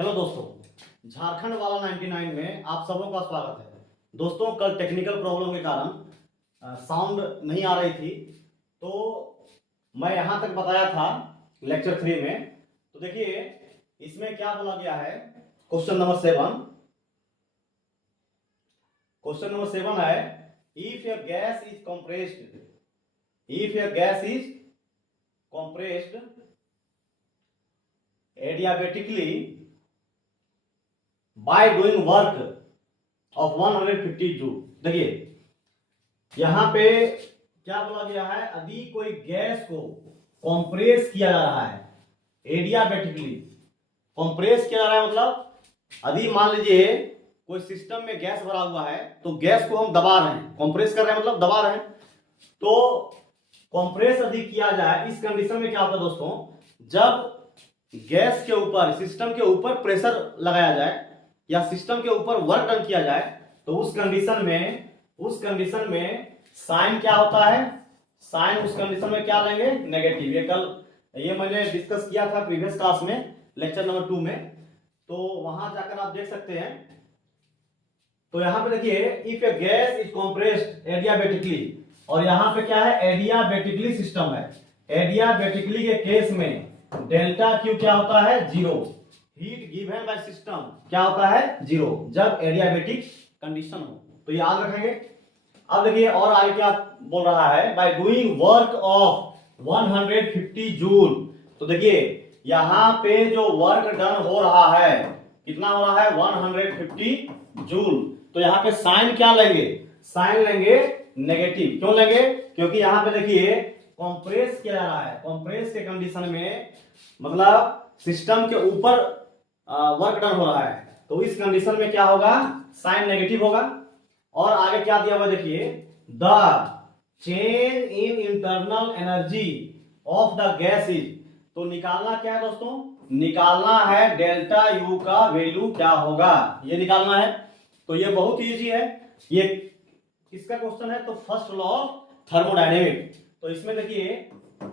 Hello दोस्तों, झारखंड वाला 99 में आप सबों का स्वागत है। दोस्तों, कल टेक्निकल प्रॉब्लम के कारण साउंड नहीं आ रही थी, तो मैं यहाँ तक बताया था लेक्चर 3 में। तो देखिए इसमें क्या बोला गया है। क्वेश्चन नंबर 7 है, if A gas is compressed adiabatically by doing work of 150 joule. देखिए यहां पे क्या बोला गया है, यदि कोई गैस को कंप्रेस किया जा रहा है, एडियाबेटिकली कंप्रेस किया जा रहा है, मतलब यदि मान लीजिए कोई सिस्टम में गैस भरा हुआ है तो गैस को हम दबा रहे हैं, कंप्रेस कर रहे हैं मतलब दबा रहे हैं। तो कंप्रेस यदि किया जाए, इस कंडीशन में क्या होता है दोस्तों, जब गैस के ऊपर सिस्टम के ऊपर प्रेशर लगाया जाए या सिस्टम के ऊपर वर्क डन किया जाए तो उस कंडीशन में साइन क्या होता है, साइन उस कंडीशन में क्या लेंगे, नेगेटिव। ये मैंने डिस्कस किया था प्रीवियस क्लास में, लेक्चर नंबर 2 में, तो वहां जाकर आप देख सकते हैं। तो यहां पे देखिए, if A gas is compressed adiabatically, और यहां पे क्या है, एडियाबेटिकली सिस्टम है। एडियाबेटिकली के केस में डेल्टा क्यू क्या होता है, 0। हीट गिवन बाय सिस्टम क्या होता है, 0, जब एडियाबेटिक कंडीशन हो। तो याद रखेंगे। अब देखिए और आगे क्या बोल रहा है, by doing work of 150 joule. तो देखिए यहां पे जो वर्क डन हो रहा है, कितना हो रहा है, 150 जूल। तो यहां पे साइन क्या लेंगे, साइन लेंगे नेगेटिव। क्यों लेंगे, क्योंकि यहां पे देखिए कंप्रेस किया जा रहा है। कंप्रेस के कंडीशन में मतलब सिस्टम के ऊपर वर्क डन हो रहा है, तो इस कंडीशन में क्या होगा, साइन नेगेटिव होगा। और आगे क्या दिया हुआ देखिए, the change in internal energy of the gas is. तो निकालना क्या है दोस्तों, निकालना है डेल्टा यू का वैल्यू क्या होगा, ये निकालना है। तो ये बहुत इजी है, ये किसका क्वेश्चन है, तो फर्स्ट लॉ ऑफ थर्मोडायनेमिक। तो इसमें देखिए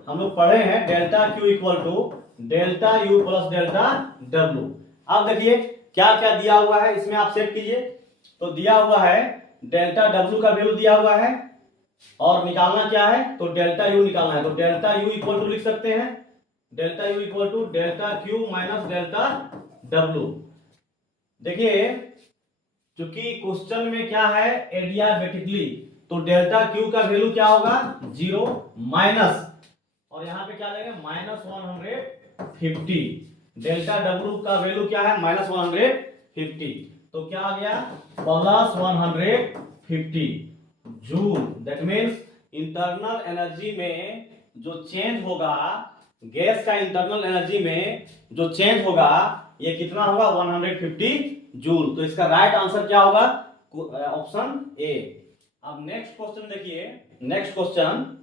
हम लोग पढ़े हैं delta Q equal to delta U plus delta W. अब देखिए क्या क्या दिया हुआ है, इसमें आप चेक कीजिए। तो दिया हुआ है डेल्टा डब्ल्यू का वैल्यू दिया हुआ है, और निकालना क्या है, तो डेल्टा यू निकालना है। तो डेल्टा यू इक्वल टू लिख सकते हैं, delta U equal to delta Q minus delta W. देखिए क्योंकि क्वेश्चन में क्या है, एडियाबेटिकली, तो डेल्टा क्यू का वैल्यू क्या होगा, 0 माइनस, और यहां पे क्या लेंगे, माइनस 150। डेल्टा डब्ल्यू का वैल्यू क्या है, माइनस 150। तो क्या आ गया, plus 150 joule. That means internal energy में जो चेंज होगा, गैस का इंटरनल एनर्जी में जो चेंज होगा, ये कितना होगा, 150 जूल। तो इसका राइट आंसर क्या होगा, ऑप्शन ए। अब नेक्स्ट क्वेश्चन देखिए, next question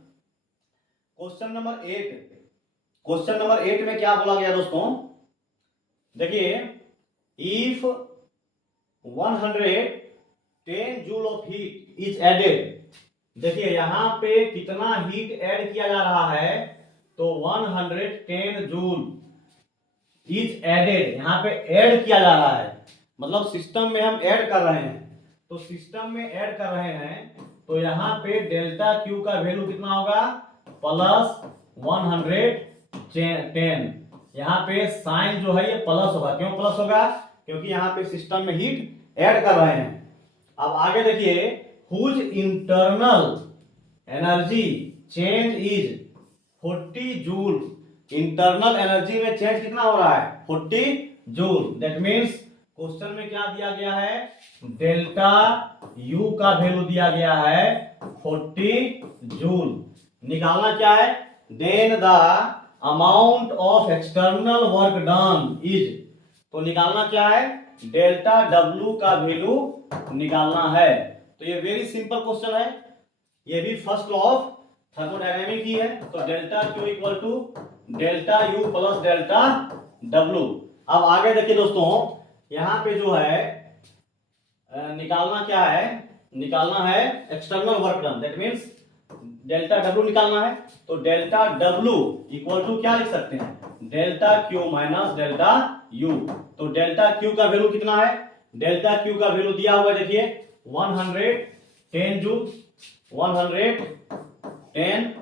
number 8। Question number 8 में क्या बोला गया दोस्तों, देखिए if 110 joule of heat is added. देखिए यहां पे कितना हीट ऐड किया जा रहा है, तो 110 जूल इज एडेड, यहां पे ऐड किया जा रहा है, मतलब सिस्टम में हम ऐड कर रहे हैं। तो सिस्टम में ऐड कर रहे हैं, तो यहां पे डेल्टा क्यू का वैल्यू कितना होगा, प्लस 110। यहां पे साइन जो है ये प्लस होगा। क्यों प्लस होगा, क्योंकि यहां पे सिस्टम में हीट ऐड कर रहे हैं। अब आगे देखिए, whose internal energy change is 40 joule. Internal energy में चेंज कितना हो रहा है, 40 जूल। दैट मीन्स क्वेश्चन में क्या दिया गया है, डेल्टा यू का वैल्यू दिया गया है 40 जूल। निकालना क्या है, then the amount of external work done is. तो निकालना क्या है, डेल्टा डब्ल्यू का वैल्यू निकालना है। तो ये वेरी सिंपल क्वेश्चन है, ये भी फर्स्ट लॉ ऑफ थर्मोडायनेमिक ही है। तो delta Q equal to delta U plus delta W. अब आगे देखिए दोस्तों, यहां पे जो है निकालना क्या है, निकालना है external work done. That means delta W निकालना है, तो डेल्टा डब्ल्यू इक्वल टू क्या लिख सकते हैं, delta Q minus delta U. तो डेल्टा क्यू का वैल्यू कितना है, डेल्टा क्यू का वैल्यू दिया हुआ है, देखिए 110 जूल, 110,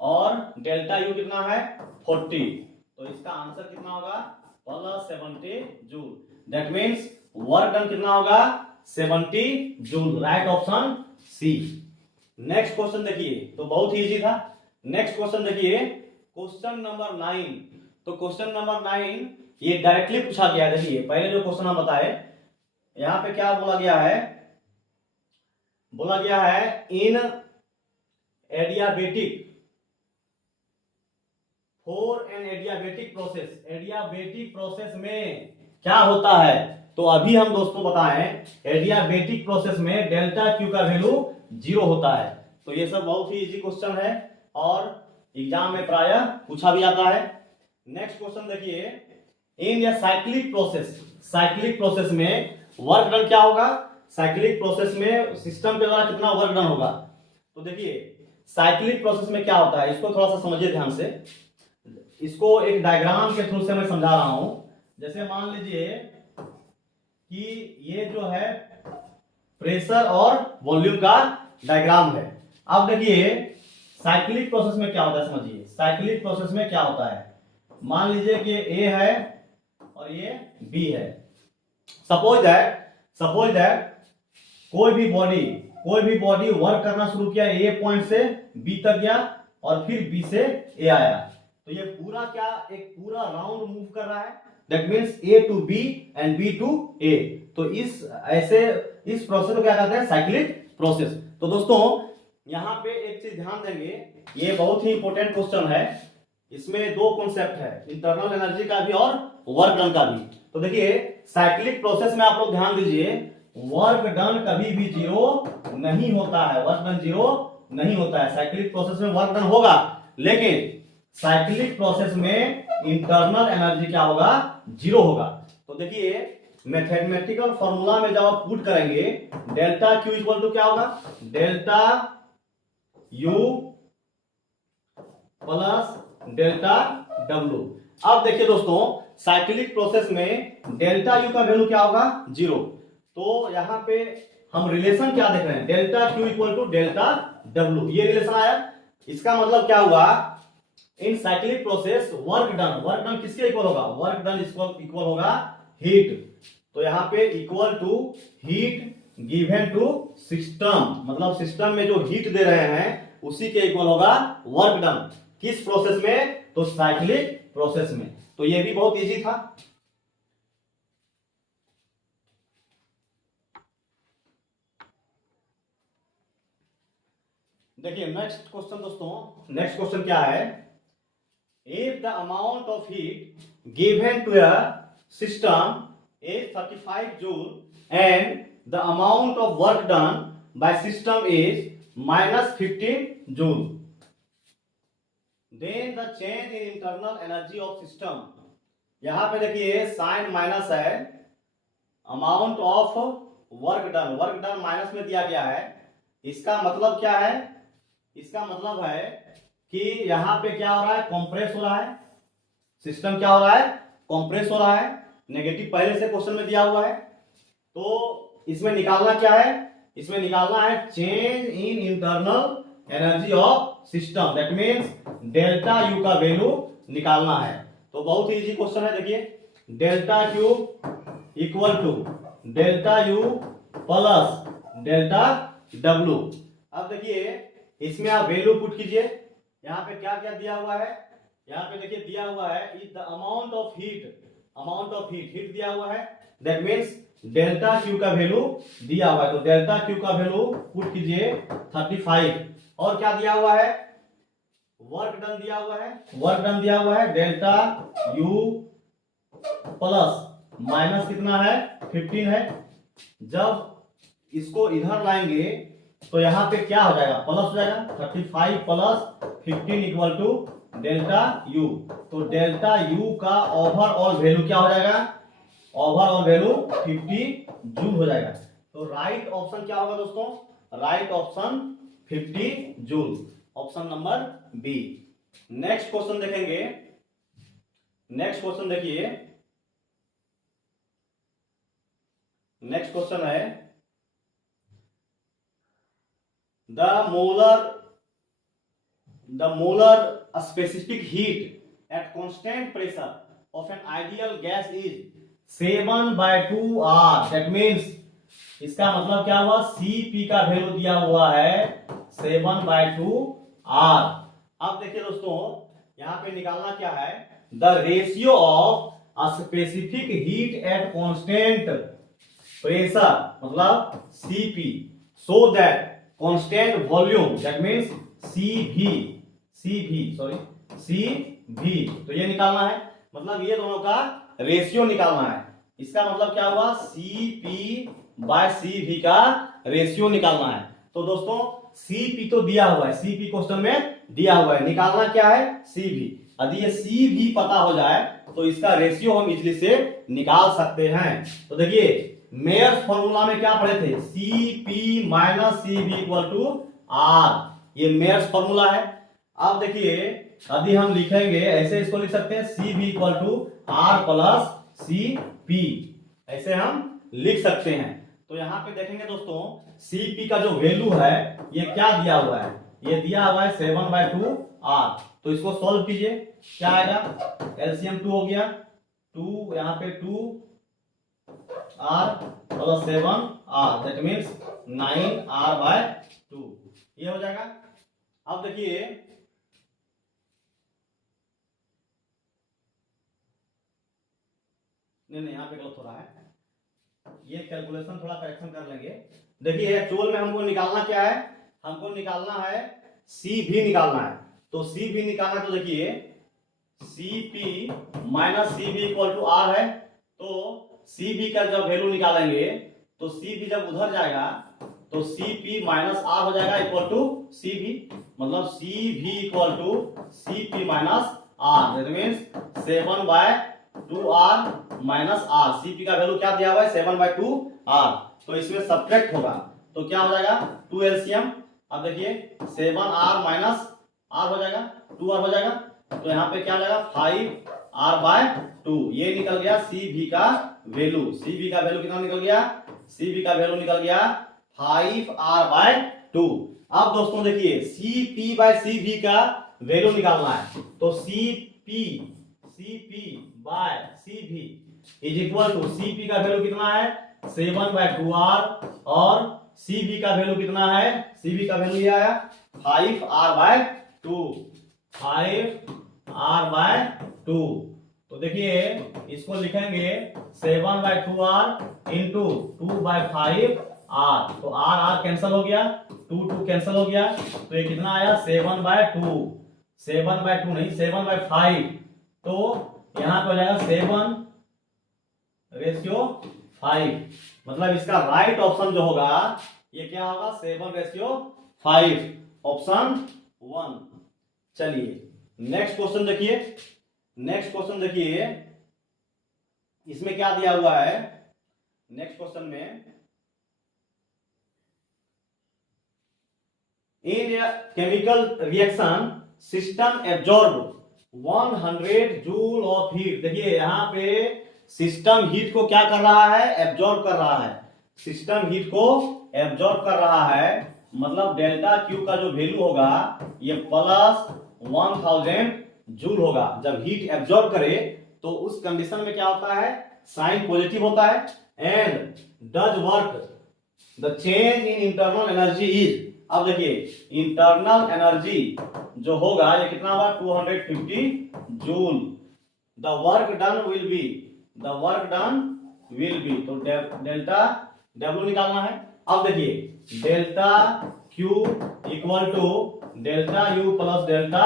और डेल्टा यू कितना है 40। तो इसका आंसर कितना होगा, plus 70 joule. That means work done कितना होगा, 70 joule. Right option C. Next question देखिए, तो बहुत ही इजी था। नेक्स्ट क्वेश्चन देखिए, क्वेश्चन नंबर 9। तो क्वेश्चन नंबर 9 ये डायरेक्टली पूछा गया है। देखिए पहले जो क्वेश्चन हम बताए, यहां पे क्या बोला गया है, बोला गया है in adiabatic for an adiabatic process, adiabatic process में क्या होता है। तो अभी हम दोस्तों बताएं, एडियाबेटिक प्रोसेस में डेल्टा क्यू का वैल्यू 0 होता है। तो ये सब बहुत ही इजी क्वेश्चन है और एग्जाम में प्रायः पूछा भी आता है। नेक्स्ट क्वेश्चन देखिए, इन या साइक्लिक प्रोसेस, साइक्लिक प्रोसेस में वर्क डन क्या होगा, साइक्लिक प्रोसेस में सिस्टम के द्वारा कितना वर्क डन होगा। तो देखिए साइक्लिक प्रोसेस में क्या होता है, इसको थोड़ा सा समझिए ध्यान से। इसको एक डायग्राम के थ्रू से मैं समझा रहा हूं। जैसे मान लीजिए कि ये जो है प्रेशर और वॉल्यूम का डायग्राम है। अब देखिए साइक्लिक प्रोसेस में क्या होता है, समझिए साइक्लिक प्रोसेस में क्या होता है। मान लीजिए कि ए है और ये बी है। सपोज दैट कोई भी बॉडी वर्क करना शुरू किया, ए पॉइंट से बी तक गया और फिर बी से ए आया। तो ये पूरा क्या, एक पूरा राउंड मूव कर रहा है। That means A to B and B to A. तो इस प्रोसेस को क्या कहते हैं, साइक्लिक प्रोसेस। तो दोस्तों यहाँ पे एक चीज ध्यान देंगे, ये बहुत ही इंपॉर्टेंट क्वेश्चन है। इसमें दो कॉन्सेप्ट है, इंटरनल एनर्जी का भी और वर्क डन का भी। तो देखिए साइक्लिक प्रोसेस में आप लोग ध्यान दीजिए, वर्क डन कभी भी 0 नहीं होता है, वर्क डन 0 नहीं होता है। साइक्लिक प्रोसेस में वर्क डन होगा, लेकिन साइक्लिक प्रोसेस में इंटरनल एनर्जी क्या होगा, 0 होगा। तो देखिए मैथमेटिकल फॉर्मूला में जब आप पुट करेंगे, डेल्टा क्यू इक्वल टू क्या होगा, delta U plus delta W. अब देखिए दोस्तों साइक्लिक प्रोसेस में डेल्टा यू का वैल्यू क्या होगा, 0। तो यहां पे हम रिलेशन क्या देख रहे हैं, delta Q equal to delta W, ये रिलेशन आया। इसका मतलब क्या हुआ, in cyclic process work done किसके इक्वल होगा, वर्क डन इक्वल होगा हीट। तो यहाँ पे equal to heat given to system, मतलब सिस्टम में जो हीट दे रहे हैं उसी के इक्वल होगा वर्क डन। किस प्रोसेस में, तो साइक्लिक प्रोसेस में। तो ये भी बहुत इजी था। देखिए नेक्स्ट क्वेश्चन दोस्तों, नेक्स्ट क्वेश्चन क्या है, if the amount of heat given to a system is 35 joule and the amount of work done by system is minus 15 joule, then the change in internal energy of system। यहां पे देखिए sign minus है, amount of work done minus में दिया गया है। इसका मतलब क्या है, इसका मतलब है कि यहां पे क्या हो रहा है, कंप्रेस हो रहा है सिस्टम, क्या हो रहा है, कंप्रेस हो रहा है। नेगेटिव पहले से क्वेश्चन में दिया हुआ है। तो इसमें निकालना क्या है, इसमें निकालना है change in internal energy of system. That means delta U का वैल्यू निकालना है। तो बहुत ही इजी क्वेश्चन है। देखिए delta Q equal to delta U plus delta W. अब देखिए इसमें आप वैल्यू पुट कीजिए। यहाँ पे क्या क्या दिया हुआ है, यहाँ पे देखिए दिया हुआ है is the amount of heat दिया हुआ है। दैट मींस डेल्टा क्यू का वैल्यू दिया हुआ है। तो डेल्टा क्यू का वैल्यू पुट कीजिए 35। और क्या दिया हुआ है, वर्क डन दिया हुआ है डेल्टा यू प्लस माइनस कितना है, 15 है। जब इसको इधर लाएंगे तो यहाँ पे क्या हो जाएगा, प्लस हो जाएगा। 35 plus 15 equal to delta U. तो डेल्टा यू का ओवरऑल वैल्यू क्या हो जाएगा, ओवरऑल वैल्यू 50 जूल हो जाएगा। तो राइट ऑप्शन क्या होगा दोस्तों, right option 50 joule. Option number B. Next question देखेंगे। नेक्स्ट क्वेश्चन देखिए, नेक्स्ट क्वेश्चन है the molar specific heat at constant pressure of an ideal gas is 7/2 R. That means इसका मतलब क्या हुआ, Cp का वैल्यू दिया हुआ है 7/2 आर। अब देखिए दोस्तों, यहां पे निकालना क्या है, the ratio of specific heat at constant pressure मतलब Cp so that constant volume that means Cv तो ये निकालना है, मतलब ये दोनों का रेशियो निकालना है। इसका मतलब क्या हुआ, Cp/Cv का रेशियो निकालना है। तो दोस्तों Cp तो दिया हुआ है, Cp क्वेश्चन में दिया हुआ है, निकालना क्या है Cv। यदि ये Cv पता हो जाए तो इसका रेशियो हम इजीली से निकाल सकते हैं। तो देखिए मेयर्स फॉर्मूला में क्या पढ़े थे, Cp-Cv = R, ये मेयर्स फॉर्मूला है। अब देखिए यदि हम लिखेंगे ऐसे, इसको लिख सकते हैं Cv = R + Cp, ऐसे हम लिख सकते हैं। तो यहाँ पे देखेंगे दोस्तों, Cp का जो वैल्यू है ये क्या दिया हुआ है, ये दिया हुआ है 7/2 R। तो इसको सॉल्व कीजिए, क्या आएगा, एलसीएम 2 हो गया, 2 यहाँ पे 2 R + 7 R that means 9R/2, ये हो जाएगा। अब देखिए नहीं यहाँ पे गलत हो रहा है, ये कैलकुलेशन थोड़ा करेक्शन कर लेंगे। देखिए एक्चुअल में हमको निकालना क्या है, हमको निकालना है Cv निकालना है। तो Cv निकालना, तो देखिए Cp-Cv = R है। तो Cv का जब वैल्यू निकालेंगे तो Cv जब उधर जाएगा तो Cp - R हो जाएगा इक्वल टू Cv, मतलब Cv = Cp - R that means 7/2 R - R। Cp का वैल्यू क्या दिया हुआ है, 7/2 R। तो इसमें सब्ट्रैक्ट होगा तो क्या हो जाएगा, 2 एलसीएम। अब देखिए 7R - R हो जाएगा, 2R हो जाएगा। तो यहाँ पे क्या हो जाएगा, 5R/2, ये निकल गया Cv का वैल्यू। Cv का वैल्यू कितना निकल गया, Cv का वैल्यू निकल गया 5R/2। अब दोस्तों देखिए Cp/Cv का वैल्यू निकालना है। तो Cp/Cv Cp का वैल्यू कितना है, 7/2 R, और Cv का वैल्यू कितना है, Cv का वैल्यू ये आया 5R/2, 5R/2। तो देखिए इसको लिखेंगे 7/2 R इंटू 2/5R। तो R कैंसिल हो गया, 2 कैंसिल हो गया, तो ये कितना आया 7/2, 7/2 नहीं 7/5। तो यहां पे हो जाएगा 7/5, मतलब इसका राइट ऑप्शन जो होगा ये क्या होगा, 7/5, ऑप्शन 1। चलिए नेक्स्ट क्वेश्चन देखिए, नेक्स्ट क्वेश्चन देखिए इसमें क्या दिया हुआ है। नेक्स्ट क्वेश्चन में इन chemical reaction system absorb 100 joule of heat. देखिए यहां पे सिस्टम हीट को क्या कर रहा है, एब्जॉर्ब कर रहा है। सिस्टम हीट को एब्जॉर्ब कर रहा है, मतलब डेल्टा क्यू का जो वैल्यू होगा ये +1000 जूल होगा। जब हीट एब्जॉर्ब करे तो उस कंडीशन में क्या होता है, साइन पॉजिटिव होता है। And does work the change in internal energy is. अब देखिए इंटरनल एनर्जी जो होगा ये कितना होगा, 250 joule. The work done will be, the work done will be, तो डेल्टा डब्ल्यू निकालना है। अब देखिए delta Q equal to delta U plus delta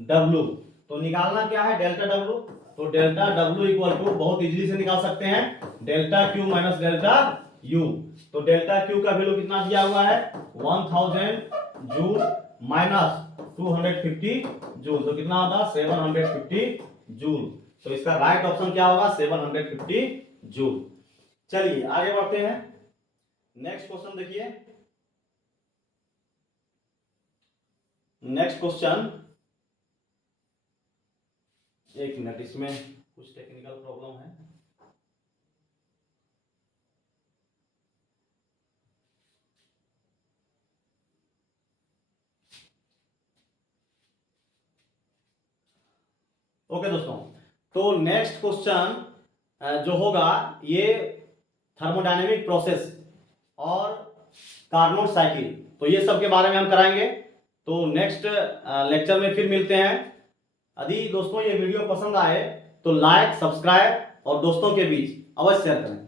W. तो निकालना क्या है, डेल्टा डब्ल्यू। तो डेल्टा डब्ल्यू इक्वल टू बहुत इजीली से निकाल सकते हैं, delta Q minus delta U. तो डेल्टा क्यू का वैल्यू कितना दिया हुआ है, 1000 जूल माइनस 250 जूल, तो कितना होगा 750 जूल। तो इसका राइट ऑप्शन क्या होगा, 750 जूल। चलिए आगे बढ़ते हैं, नेक्स्ट क्वेश्चन देखिए। नेक्स्ट क्वेश्चन, एक मिनट, इसमें कुछ टेक्निकल प्रॉब्लम है। ओके दोस्तों, तो नेक्स्ट क्वेश्चन जो होगा ये थर्मोडायनेमिक प्रोसेस और कार्नोट साइकिल, तो ये सब के बारे में हम कराएंगे। तो नेक्स्ट लेक्चर में फिर मिलते हैं। यदि दोस्तों ये वीडियो पसंद आए तो लाइक, सब्सक्राइब और दोस्तों के बीच अवश्य शेयर करें।